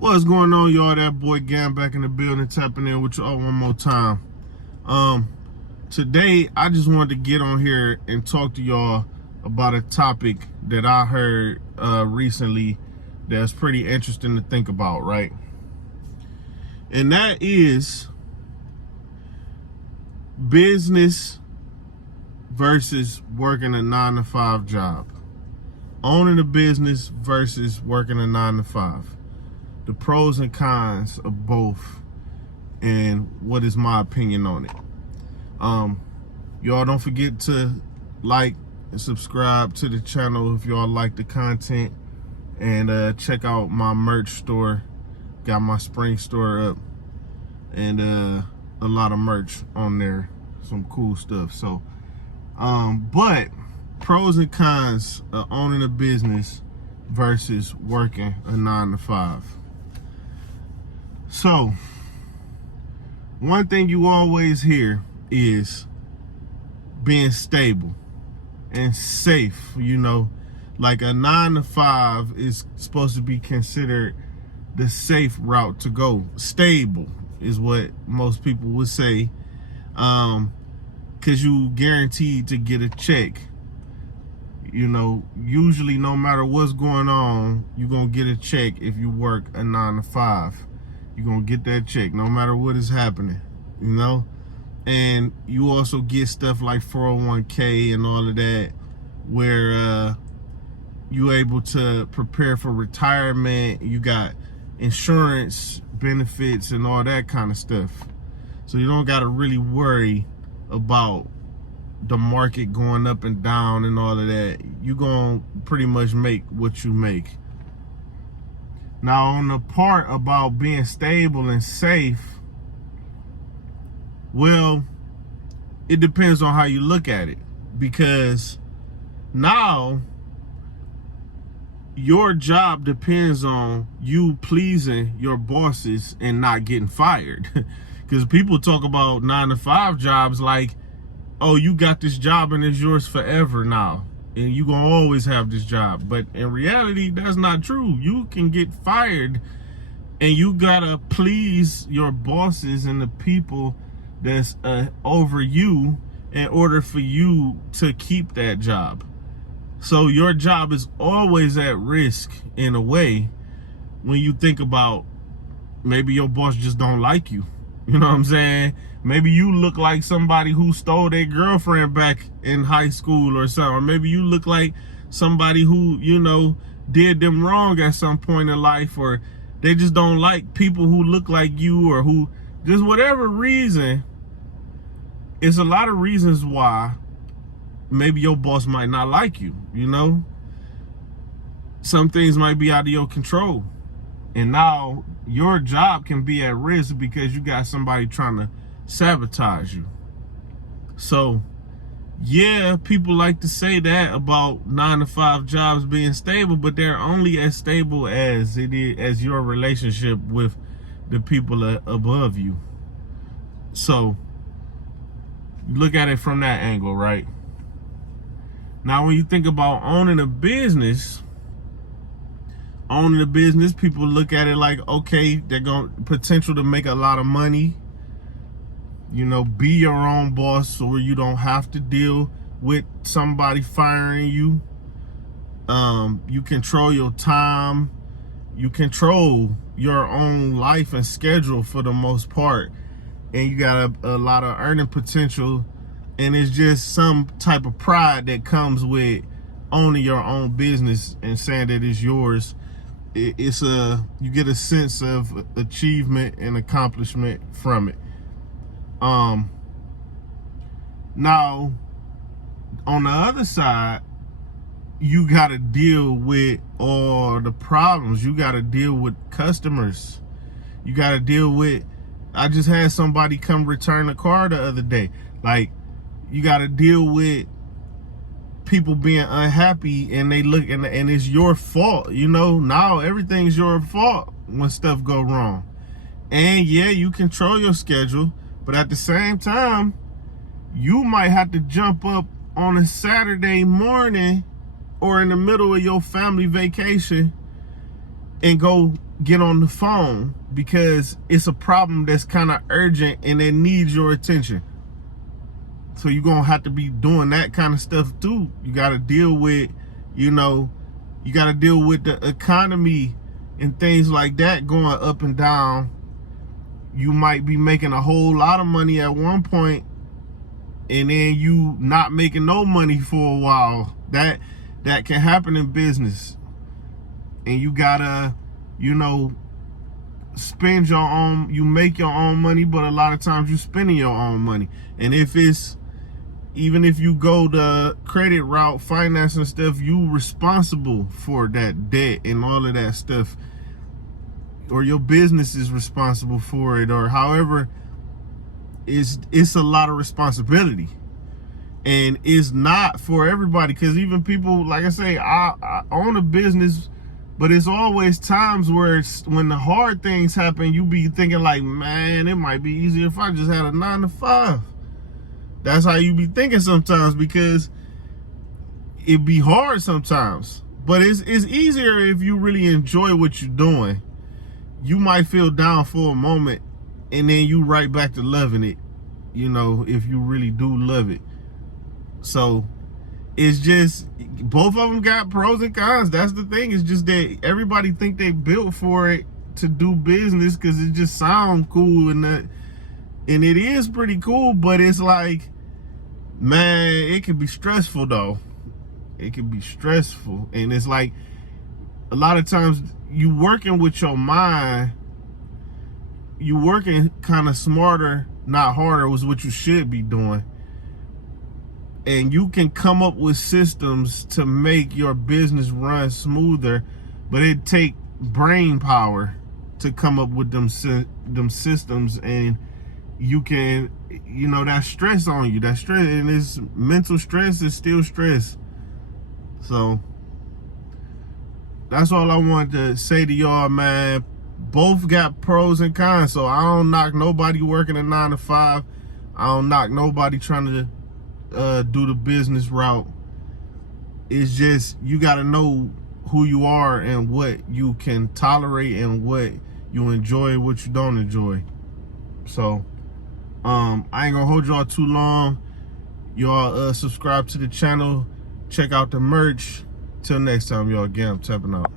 What's going on, y'all? That boy Gam back in the building, tapping in with y'all one more time. Today I just wanted to get on here and talk to y'all about a topic that I heard recently that's pretty interesting to think about, right? And that is business versus working a 9-to-5 job. Owning a business versus working a 9-to-5. The pros and cons of both, and what is my opinion on it. Y'all don't forget to like and subscribe to the channel if y'all like the content, and check out my merch store. Got my spring store up, and a lot of merch on there, some cool stuff. So but pros and cons of owning a business versus working a 9-to-5. So, one thing you always hear is being stable and safe. You know, like a 9-to-5 is supposed to be considered the safe route to go. Stable is what most people would say, because you guaranteed to get a check. You know, usually no matter what's going on, you're going to get a check if you work a 9-to-5. You're going to get that check no matter what is happening, you know? And you also get stuff like 401k and all of that, where you're able to prepare for retirement. You got insurance benefits and all that kind of stuff. So you don't got to really worry about the market going up and down and all of that. You're going to pretty much make what you make. Now, on the part about being stable and safe, well, it depends on how you look at it. Because now, your job depends on you pleasing your bosses and not getting fired. Because people talk about 9-to-5 jobs like, oh, you got this job and it's yours forever now, and you gonna always have this job. But in reality, that's not true. You can get fired, and you gotta please your bosses and the people that's over you in order for you to keep that job. So your job is always at risk in a way when you think about maybe your boss just don't like you. You know what I'm saying? Maybe you look like somebody who stole their girlfriend back in high school or something. Or maybe you look like somebody who, you know, did them wrong at some point in life, or they just don't like people who look like you, or who, just whatever reason. It's a lot of reasons why maybe your boss might not like you, you know? Some things might be out of your control. And now your job can be at risk because you got somebody trying to sabotage you. So, yeah, people like to say that about 9-to-5 jobs being stable, but they're only as stable as it is as your relationship with the people above you. So, look at it from that angle, right? Now, when you think about owning a business, people look at it like, okay, they're going potential to make a lot of money. You know, be your own boss, so you don't have to deal with somebody firing you. You control your time. You control your own life and schedule for the most part. And you got a lot of earning potential. And it's just some type of pride that comes with owning your own business and saying that it's yours. You get a sense of achievement and accomplishment from it. Now, on the other side, you got to deal with all the problems. You got to deal with customers. You got to deal with, I just had somebody come return a car the other day. Like, you got to deal with people being unhappy, and they look, and it's your fault. You know, now everything's your fault when stuff go wrong. And yeah, you control your schedule, but at the same time, you might have to jump up on a Saturday morning or in the middle of your family vacation and go get on the phone because it's a problem that's kind of urgent and it needs your attention. So you're going to have to be doing that kind of stuff too. You got to deal with, you got to deal with the economy and things like that going up and down. You might be making a whole lot of money at one point and then you not making no money for a while. That can happen in business. And you gotta, spend your own, you make your own money, but a lot of times you spending your own money. And even if you go the credit route, finance and stuff, you responsible for that debt and all of that stuff. Or your business is responsible for it, or however, it's a lot of responsibility. And it's not for everybody, because even people, like I say, I own a business, but it's always times where when the hard things happen, you be thinking like, man, it might be easier if I just had a 9 to 5. That's how you be thinking sometimes, because it be hard sometimes. But it's easier if you really enjoy what you're doing. You might feel down for a moment, and then you right back to loving it, if you really do love it. So it's just, both of them got pros and cons. That's the thing. It's just that everybody think they built for it to do business because it just sounds cool, and it is pretty cool, but it's like, man, it can be stressful though. It can be stressful. And it's like, a lot of times you working with your mind, you working kind of smarter, not harder, was what you should be doing. And you can come up with systems to make your business run smoother, but it take brain power to come up with them systems. And you can, that stress on you, that stress, and it's mental stress is still stress. So that's all I wanted to say to y'all, man. Both got pros and cons. So I don't knock nobody working a 9 to 5. I don't knock nobody trying to do the business route. It's just, you got to know who you are and what you can tolerate and what you enjoy, what you don't enjoy. So I ain't gonna hold y'all too long. Y'all subscribe to the channel, check out the merch. Till next time, y'all. Again, I'm tapping out.